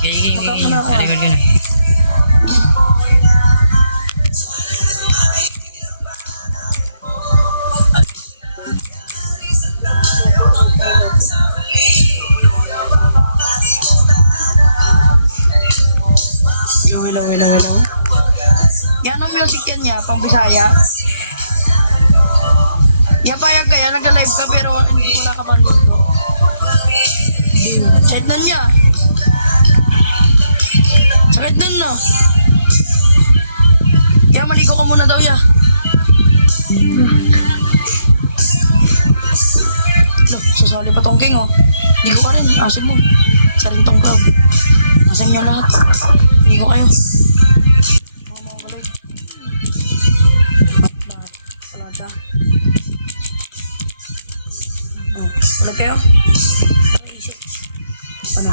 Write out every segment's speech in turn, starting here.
Record ko na. Hello. Yan ang music yan niya, pang Bisaya. Yapayag ka yan, nag-live ka pero hindi wala ka pang dito. Sakit na niya. Sakit na na. Kaya maligo ko muna daw ya. Look, sasali pa tong king oh. Ligo ka rin, asin mo. Sa rin tong crowd. Asin nyo lahat. Ligo kayo. Mga galit. Palata. Palag kayo. Ano?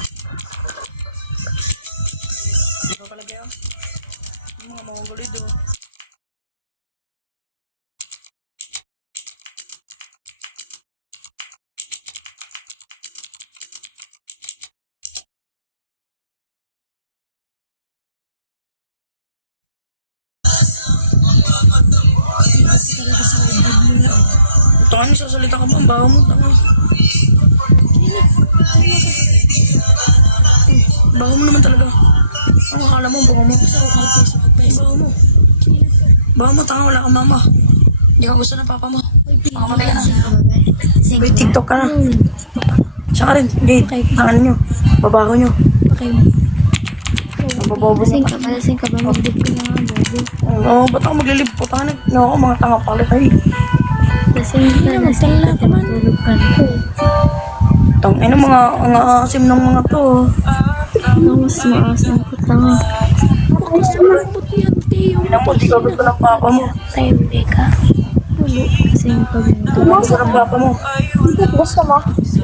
Di ba palag kayo? Mga galit oh. Tanga niyo, sasalita ka ba? Ang baho mo, tanga. Baho mo naman talaga. Ang akala mo, baho mo. Baho mo. Baho mo, tanga, wala kang mama. Hindi ka gusto ng papa mo. Makamatay ka na. Wait, TikTok ka na. Siya ka rin, gate. Tangan nyo. Babaho nyo. Okay. Mababobo na pa. Malasing ka ba? Mag-dip ko na nga, bobo. Oo, ba't ako maglilib po? Tangan ako, mga tanga palit ay. Lasing ka, matulog ka na. Tangin ang mga asim ng mga to. Ano mas maasang ko tanga. Hindi na mo, di ka gusto ng papa mo. Hindi ka. Lasing ka ba? Di ka gusto ng papa mo. Gusto mo?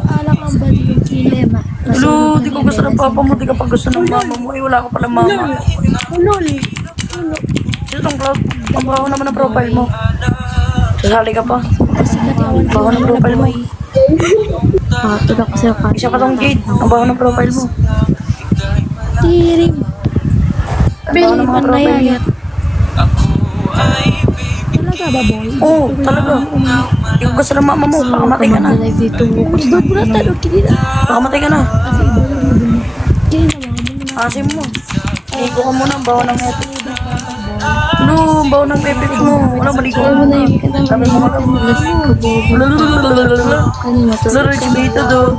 Alak ang bali yung kilema. Hello, di ko gusto ng papa mo, di ka pa gusto ng mama mo. Ay, wala ka pala mama. Ulol. Sino tong cloud? Ang baho naman ang profile mo. Sasali ka pa. Ang baho ng profile mo. Tulak ko sa'yo ka. Isa ka tong gate. Ang baho ng profile mo. Tirim. Ang baho ng mga profile mo. Talaga ba, boy? Oo, talaga. Di ko gusto ng mama mo. Pakamatay ka na. Pakamatay ka na. Asim mo. Ligo ka muna. Ang baho ng epic. Ano, ang baho ng epic mo. Wala, maligo ka muna. Sabi mo ka. Rage baited oh.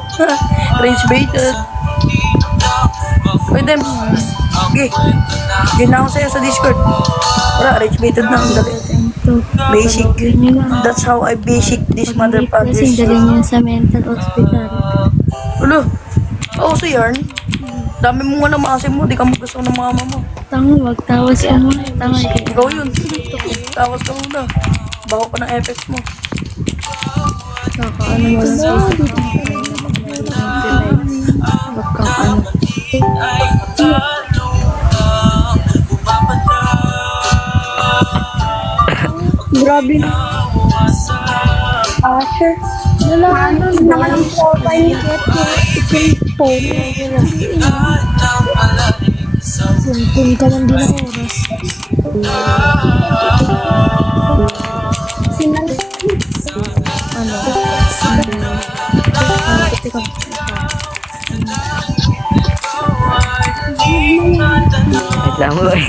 Rage baited. Uy, Dems. Okay. Diyan na ako sa'yo sa Discord. Wala, rage baited na. Ang dali. Basic. That's how I basic this Kasing motherfuckers. dali niya sa mental hospital. Ulo. Oo, so yarn. Dami mo nga na maasim mo. Di ka mo gusto ng mama mo. Tanga, wag tawas ka muna. Tanga, Ikaw yun. Tawas ka muna. Baho pa ng effects mo. kakaano mo lang sa wag kang ano. Grabe na. Sure. Wala ano naman ang profile ni Ket phone. Sumpun ka lang din ang oras. Sinan Ano? Teka. Wait lang mo eh.